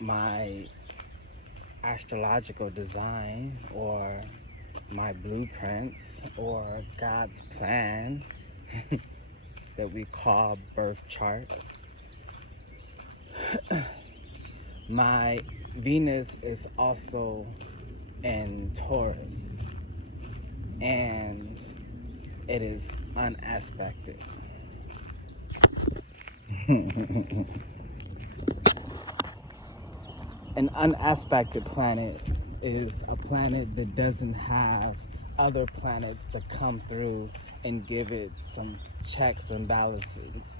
my astrological design or my blueprints or God's plan that we call birth chart. My Venus is also in Taurus, and it is unaspected. An unaspected planet is a planet that doesn't have other planets to come through and give it some checks and balances,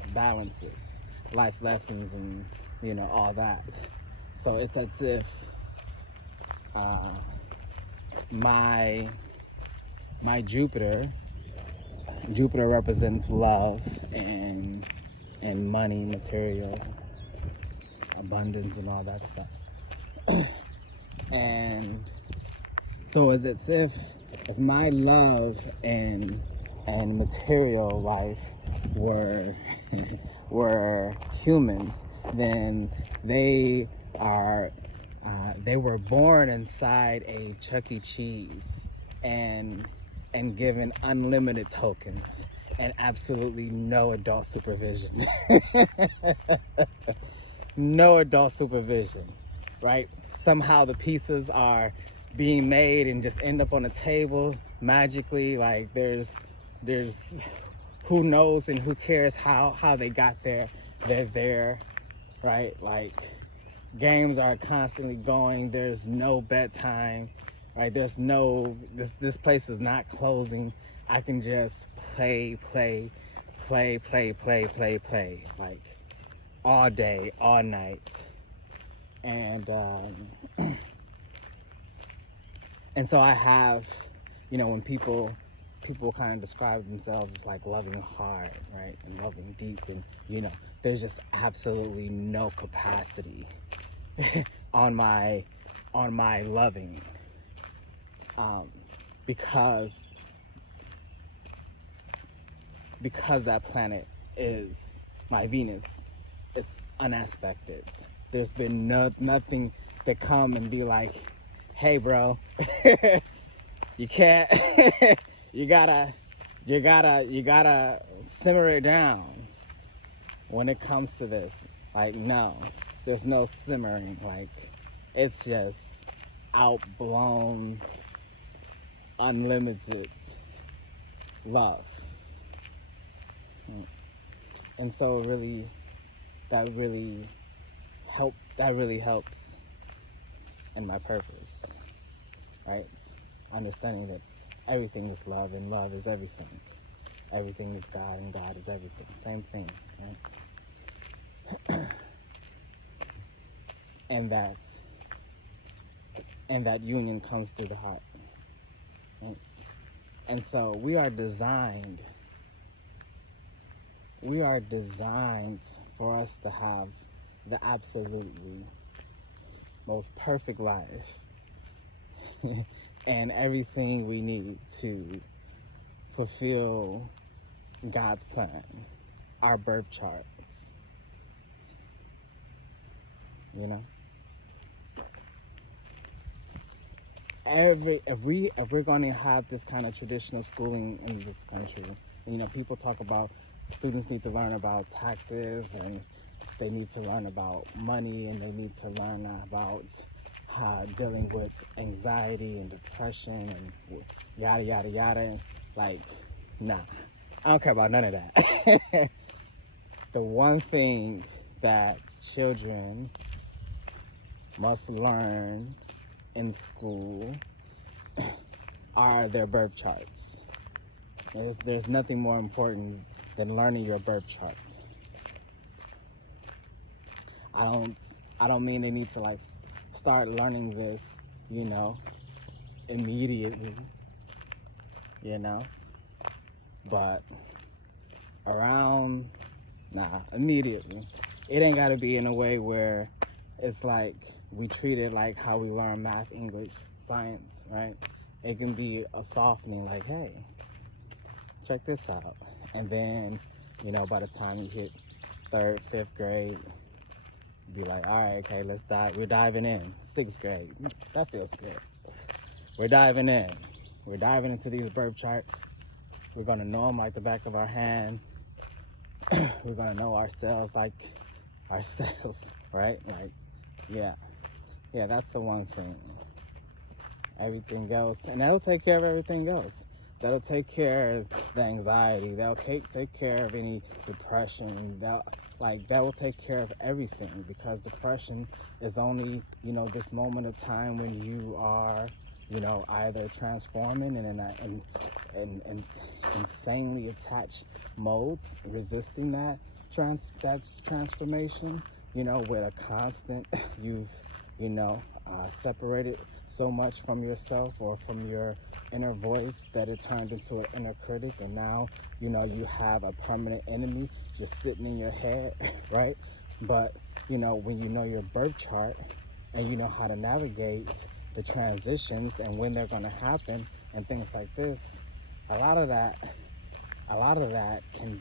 life lessons, and all that. So it's as if my Jupiter represents love and money, material, abundance, and all that stuff. And so it's as if my love and material life were were humans, then they were born inside a Chuck E. Cheese and given unlimited tokens and absolutely no adult supervision. No adult supervision, right? Somehow the pizzas are being made and just end up on the table magically. Like there's who knows and who cares how they got there. They're there, right? Like games are constantly going. There's no bedtime, right? There's no, this place is not closing. I can just play like all day, all night. And and so I have, when people kind of describe themselves as like loving hard, right, and loving deep, and there's just absolutely no capacity on my loving, because that planet is my Venus. It's unaspected. There's been nothing that come and be like, hey bro, you can't you gotta simmer it down when it comes to this. Like, no, there's no simmering. Like, it's just outblown, unlimited love. And so that really helps in my purpose, right? Understanding that everything is love and love is everything. Everything is God and God is everything. Same thing, right? and that union comes through the heart, right? And so we are designed for us to have the absolutely most perfect life and everything we need to fulfill God's plan, our birth charts, if we're going to have this kind of traditional schooling in this country, people talk about students need to learn about taxes, and they need to learn about money, and they need to learn about dealing with anxiety and depression and yada yada yada. Like, nah, I don't care about none of that. The one thing that children must learn in school are their birth charts. There's nothing more important than learning your birth chart. I don't mean they need to like start learning this, immediately, but immediately. It ain't gotta be in a way where it's like we treat it like how we learn math, English, science, right? It can be a softening, like, hey, check this out. And then, by the time you hit 3rd, 5th grade, be like, all right, okay, let's dive. We're diving in. 6th grade. That feels good. We're diving in. We're diving into these birth charts. We're going to know them like the back of our hand. We're going to know ourselves like ourselves, right? Like, yeah. Yeah, that's the one thing. Everything else, and that'll take care of everything else. That'll take care of the anxiety. That'll take care of any depression. That will take care of everything, because depression is only, this moment of time when you are, either transforming in insanely attached modes, resisting that's transformation, with a constant, you've, separated so much from yourself or from your inner voice that it turned into an inner critic, and now you have a permanent enemy just sitting in your head, right? But when you know your birth chart and you know how to navigate the transitions and when they're going to happen and things like this, a lot of that can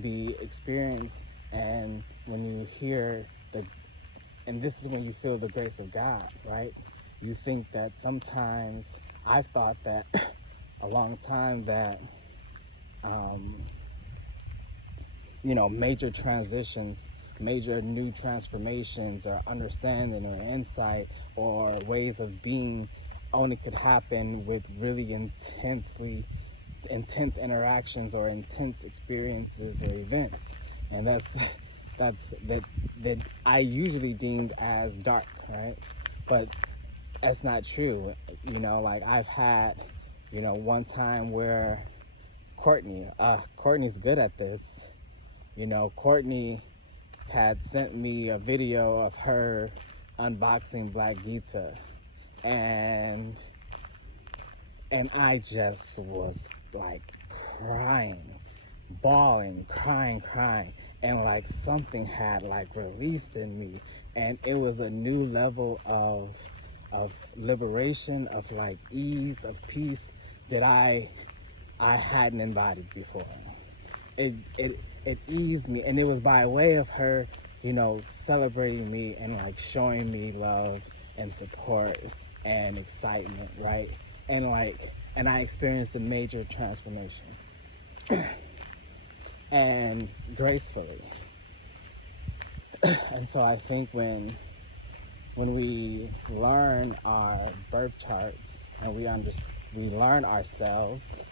be experienced. And when you hear and this is when you feel the grace of God, right? You think that sometimes, I've thought that a long time, that, major transitions, major new transformations or understanding or insight or ways of being only could happen with really intense interactions or intense experiences or events. And that I usually deemed as dark, right? But that's not true. Like I've had, one time where Courtney's good at this. Courtney had sent me a video of her unboxing Black Gita, and I just was like crying, bawling, crying, and like something had like released in me, and it was a new level of liberation, of like ease, of peace that I hadn't embodied before. It eased me, and it was by way of her, celebrating me and like showing me love and support and excitement, right? And I experienced a major transformation and gracefully. And so I think when we learn our birth charts and we learn ourselves,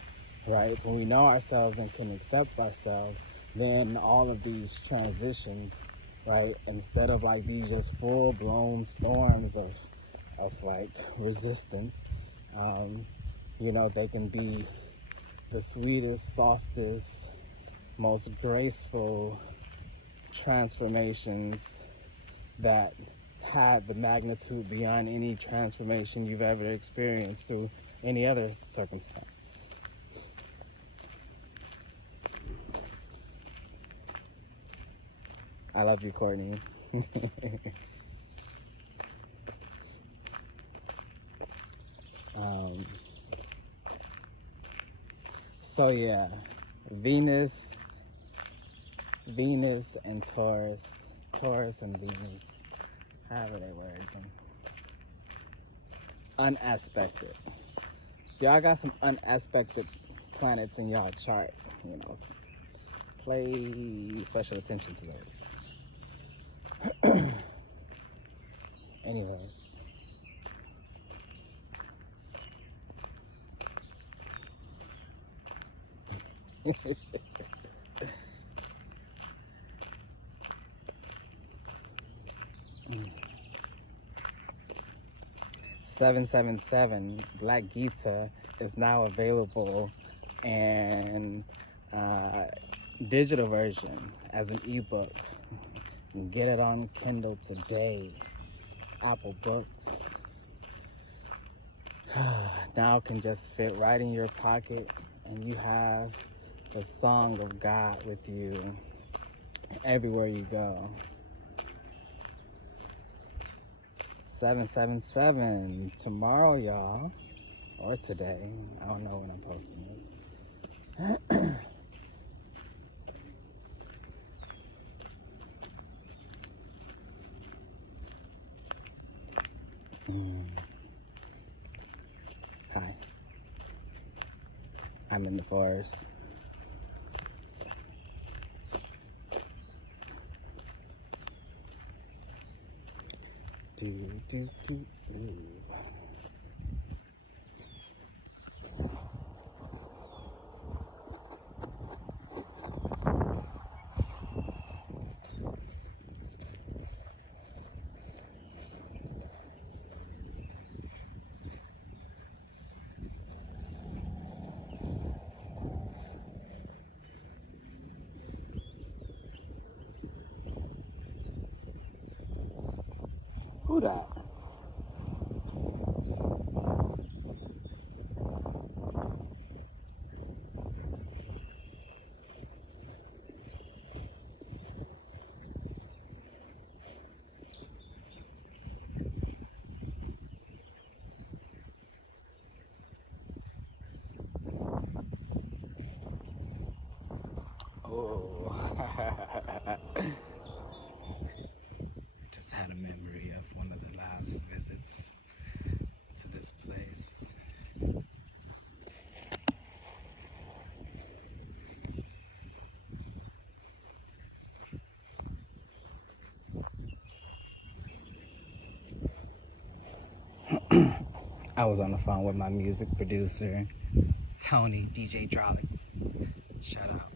right? When we know ourselves and can accept ourselves, then all of these transitions, right? Instead of like these just full-blown storms of like resistance, they can be the sweetest, softest, most graceful transformations that had the magnitude beyond any transformation you've ever experienced through any other circumstance. I love you, Courtney. So yeah, Venus and Taurus and Venus, however they word them, unaspected. If y'all got some unaspected planets in y'all chart, pay special attention to those. Anyways. 777 Black Gita is now available in digital version as an ebook. You can get it on Kindle today. Apple Books. Now it can just fit right in your pocket, and you have the song of God with you everywhere you go. 777 tomorrow, y'all, or today. I don't know when I'm posting this. Mm. Hi. I'm in the forest. Do, do, do, ooh. Who that? Oh. Just had a memory of one of the last visits to this place. I was on the phone with my music producer, Tony, DJ Drolix. Shout out.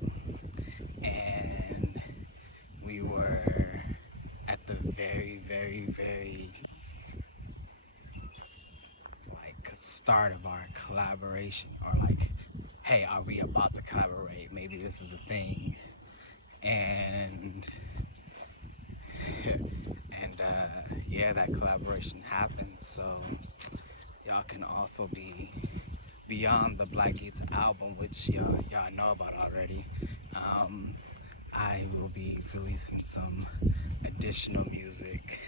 And we were at the very like start of our collaboration, or like, hey, are we about to collaborate? Maybe this is a thing. And yeah, that collaboration happened. So y'all can also be beyond the Black Gates album, which y'all know about already. I will be releasing some additional music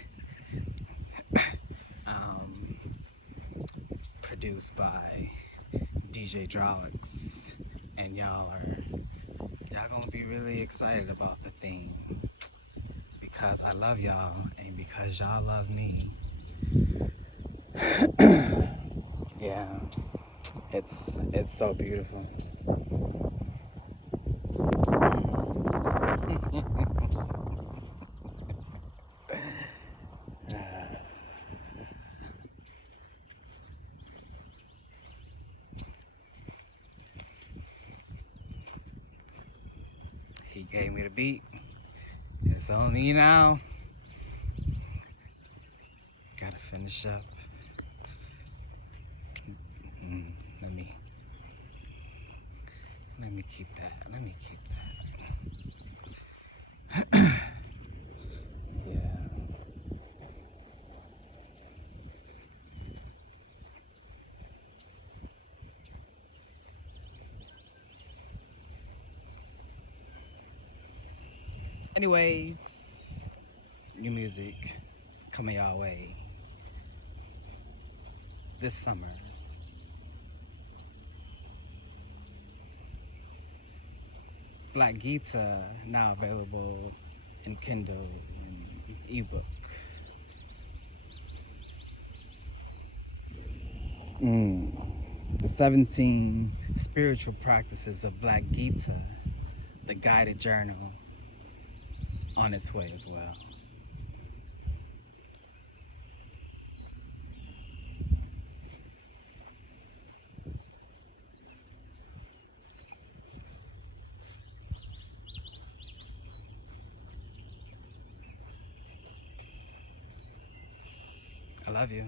produced by DJ Drolix, and y'all gonna be really excited about the theme, because I love y'all and because y'all love me. Yeah, it's so beautiful. He gave me the beat. It's on me now. Gotta finish up. Let me keep that. Let me keep that. Yeah. Anyways, new music coming our way this summer. Black Gita now available in Kindle and ebook. The 17 spiritual practices of Black Gita, the guided journal, on its way as well. I love you.